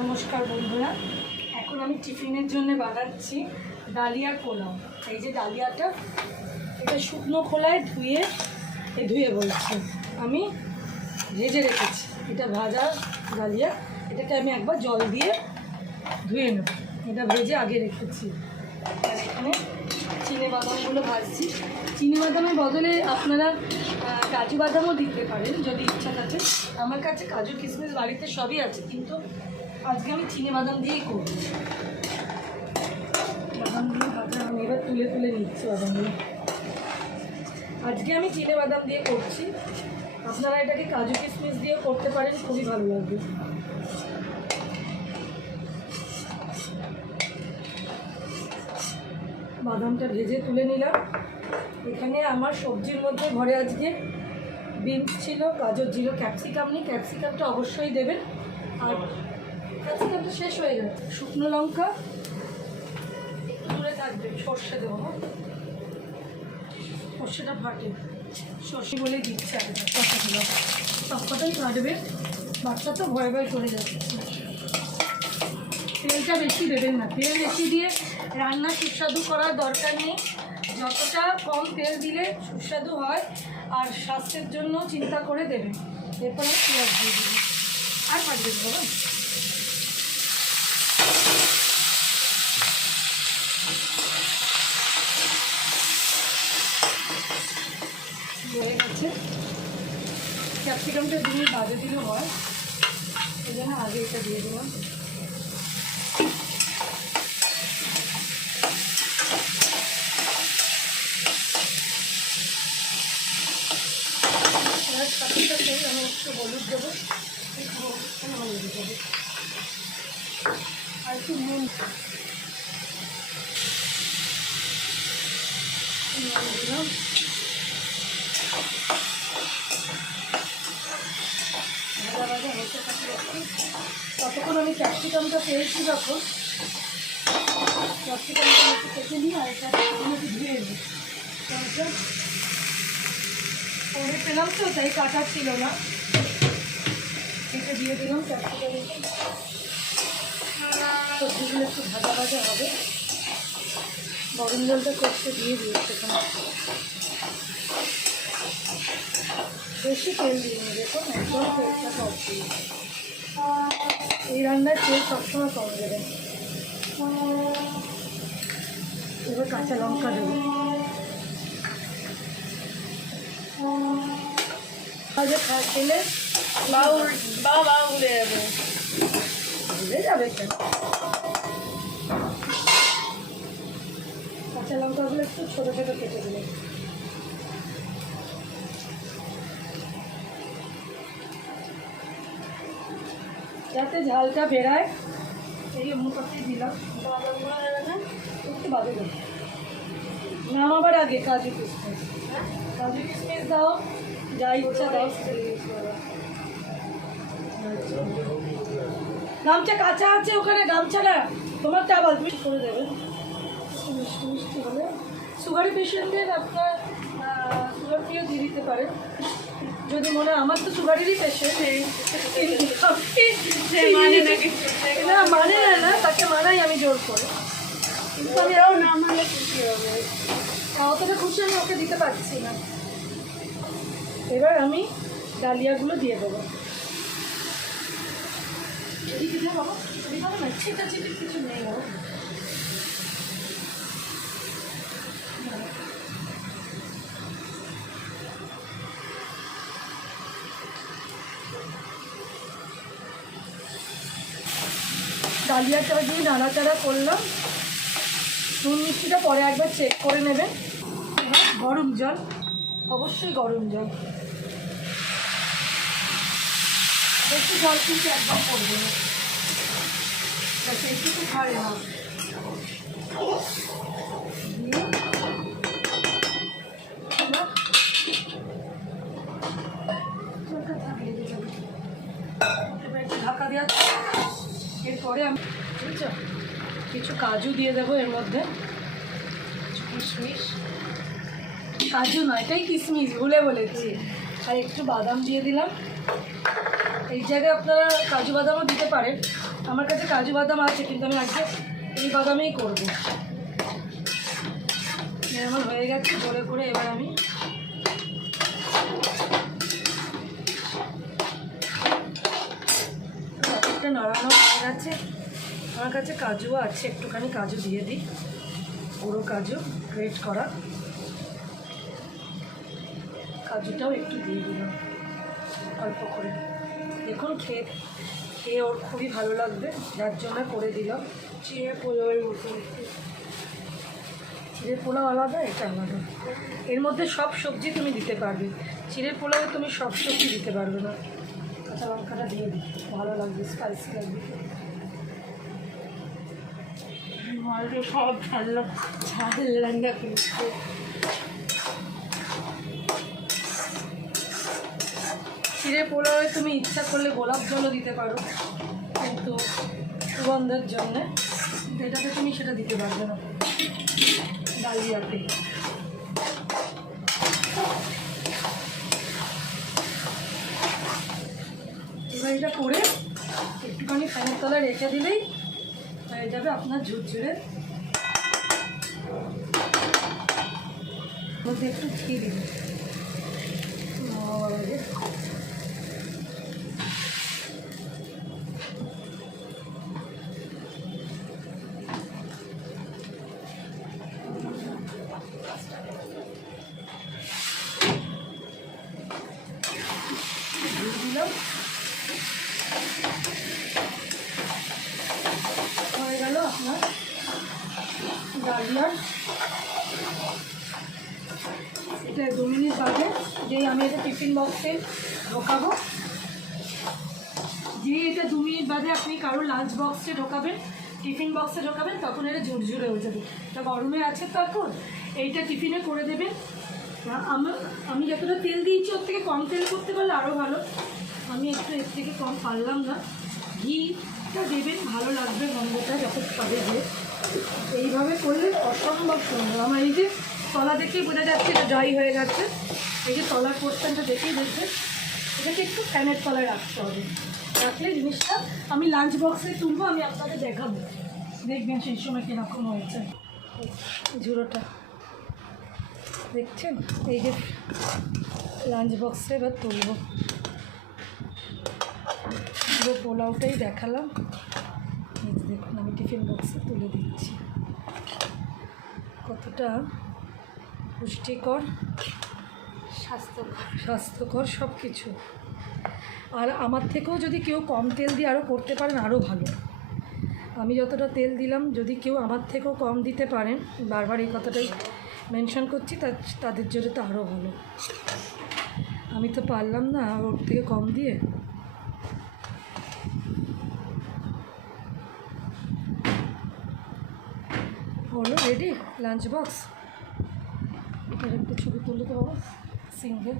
নমস্কার বন্ধুরা, এখন আমি টিফিনের জন্য বানাচ্ছি ডালিয়া পোলাও। এই যে ডালিয়াটা, এটা শুকনো খোলায় ধুয়ে বলছি আমি ভেজে রেখেছি। এটা ভাজা ডালিয়া, এটাকে আমি একবার জল দিয়ে ধুয়ে নেব। এটা ভেজে আগে রেখেছি। আর এখানে চিনে বাদামগুলো ভাজছি। চিনে বাদামের বদলে আপনারা কাজু বাদামও দিতে পারেন যদি ইচ্ছা থাকে। আমার কাছে কাজু কিশমিশ বাড়িতে সবই আছে, কিন্তু আজকে আমি চিনে বাদাম দিয়েই করব। বাদামগুলো ভাজা আমি এবার তুলে নিচ্ছি বাদামগুলো। আজকে আমি চিনে বাদাম দিয়ে করছি, আপনারা এটাকে কাজু কিশমিশ দিয়েও করতে পারেন, খুবই ভালো লাগবে। বাদামটা ভেজে তুলে নিলাম। এখানে আমার সবজির মধ্যে ঘরে আজকে বিনস ছিল, গাজর ছিল, ক্যাপসিকাম নেই, ক্যাপসিকামটা অবশ্যই দেবেন। আর ক্যাপসিকামটা শেষ হয়ে গেল। শুকনো লঙ্কা দূরে থাকবে, সর্ষে দেবো, সর্ষেটা ফাটে, সর্ষে বলেই দিচ্ছে আগে কষাগুলো, সবকটাই ফাটবে। বাচ্চা তো ভয়ে ভয়ে চলে যাচ্ছে। তেলটা বেশি দেবেন না, তেল বেশি দিয়ে রান্না সুস্বাদু করার দরকার নেই। যতটা কম তেল দিলে সুস্বাদু হয়, আর স্বাস্থ্যের জন্য চিন্তা করে দেবেন। এরপরে পেঁয়াজ দিয়ে দেবেন আর পাঠিয়ে দেবো। হয়ে গেছে। ক্যাপসিকামটা দিয়ে বাজে দিলেও হয়, এই জন্য আগে এটা দিয়ে দিলাম। আমি একটু হলুদ দেবো, হলুদ দেবো আর একটু নুন দিলাম। ভাজা ভাজা হতে থাকলে ততক্ষণ আমি ক্যাপসিকামটা পেয়েছি, যখন ক্যাপসিকামটা একটু কেটে নিই আর এটা একটু ধুয়ে নিই। পরে পেলাম তো, তাই কাটা ছিল না, এটা দিয়ে দিলাম। ক্যাপসিকাম সবজিগুলো একটু ভাজা ভাজা হবে। গরম জলটা করতে দিয়ে দিয়েছে, বেশি তেল দিয়ে নিই। দেখুন একদম তেলটা কম দিয়ে, এই রান্নার তেল সবসময় কম দেবেন। এবার কাঁচা লঙ্কা দেবো। খেলে ভুলে যাবে কেন? কাঁচা লঙ্কাগুলো একটু ছোটো ছোটো কেটে দিলে, যাতে ঝালটা বেরায়। এই অনুপাতেই দিলাম। একটু বাদে দেবো, নামাবার আগে কাজু কিশমিশ, কাজু কিশমিশ দাও, যা ইচ্ছা দাও। গামছা কাঁচা আছে ওখানে, গামছাটা তোমারটা আবার তুমি করে দেবেন। মিষ্টি মিষ্টি হলে সুগারের পেশেন্টদের আপনার সুগার ফ্রিও দিয়ে দিতে পারেন যদি মনে হয়। আমার তো সুগারেরই পেশেন্ট, না মানে না, তাকে মানাই আমি জোর করে, কিন্তু আমি না মানে খুশি হবে, অতটা খুশি আমি ওকে দিতে পারছি না। এবার আমি ডালিয়াগুলো দিয়ে দেবো। বাবা না, ছিটা ছিটি কিছু নেই। বাবা ডালিয়াটা দিয়ে নাড়াচাড়া করলাম। নুন মিষ্টিটা পরে একবার চেক করে নেবেন। গরম জল, অবশ্যই গরম জল, বেশি জল কিন্তু একদম করবে না, সেইটুকু খায় না। একটু ঢাকা দেওয়া। এরপরে আমি বুঝছো কিছু কাজু দিয়ে দেবো এর মধ্যে, কিশমিশ, কাজু নয়, এটাই কিশমিশ, ভুলে বলেছি। আর একটু বাদাম দিয়ে দিলাম। এই জায়গায় আপনারা কাজু বাদামও দিতে পারেন, আমার কাছে কাজু বাদাম আছে কিন্তু আমি আজকে এই বাদামেই করবো। আমার হয়ে গেছে জোরে করে, এবার আমি একটা নাড়ানো হয়ে গেছে। আমার কাছে কাজুও আছে, একটুখানি কাজু দিয়ে দিই, পুরো কাজু গ্রেট করা কাজুটাও একটু দিয়ে দিলাম অল্প করে। দেখুন খেয়ে ওর খুবই ভালো লাগবে, যার জন্য করে দিলাম। চিড়ে পোলাওয়ের মতো, চিড়ে পোলাও আলাদা, এটা আলাদা। এর মধ্যে সব সবজি তুমি দিতে পারবে, চিড়ে পোলাওয়ে তুমি সব সবজি দিতে পারবে না। কাঁচা লঙ্কাটা দিয়ে দিই, ভালো লাগবে, স্পাইসি লাগবে। সব ঝাল রান্না করছে। চিড়ে পোলাওয়ে তুমি ইচ্ছা করলে গোলাপ জলও দিতে পারো, কিন্তু সুগন্ধের জন্যে। এটাতে তুমি সেটা দিতে পারবে না ডালিয়াতে। এবার এটা করে একটুখানি ফ্যানের তলায় রেখে দিলেই হয়ে যাবে আপনার ঝুরঝুরে। মধ্যে একটু ঘি দিবে, দিলাম, হয়ে গেল আপনার ডালিয়ার। এটা 2 মিনিট বাদে যেই আমি এটা টিফিন বক্সে ঢোকাবো, যেই এটা 2 মিনিট বাদে আপনি কারোর লাঞ্চ বক্সে ঢোকাবেন, টিফিন বক্সে ঢোকাবেন, তখন এটা ঝুরঝুরে হয়ে যাবে। এটা গরমে আছে তখন এইটা টিফিনে করে দেবেন। আমি যতটা তেল দিয়েছি ওর থেকে কম তেল করতে পারলে আরও ভালো, আমি একটু এর থেকে কম পারলাম না। ঘিটা দেবেন, ভালো লাগবে গন্ধটা যখন খাবে। যে এইভাবে করলে অসম্ভব সুন্দর। আমার এই যে তলা দেখেই বোঝা যাচ্ছে এটা ড্রাই হয়ে গেছে, এই যে তলার পোর্শনটা দেখেই দেখবে। এটাকে একটু ফ্যানের তলায় রাখতে হবে, রাখলে জিনিসটা আমি লাঞ্চ বক্সে তুলবো, আমি আপনাকে দেখাবো, দেখবেন সেই সময় কীরকম হয়েছে ঝুড়োটা। দেখছেন, এই যে লাঞ্চ বক্সে এবার তুলবো, পুরো পোলাওটাই দেখালাম। এই যে দেখুন আমি টিফিন বক্সে তুলে দিচ্ছি, কতটা পুষ্টিকর, স্বাস্থ্যকর সব কিছু। আর আমার থেকেও যদি কেউ কম তেল দিয়ে আরও করতে পারেন আরও ভালো। আমি যতটা তেল দিলাম, যদি কেউ আমার থেকেও কম দিতে পারেন, বারবার এই কথাটাই মেনশন করছি, তাদের জন্য তো আরও ভালো। আমি তো পারলাম না ওর থেকে কম দিয়ে। হলো রেডি লাঞ্চ বক্স। এটার একটু ছবি তুলে দেবো সিঙ্গেল।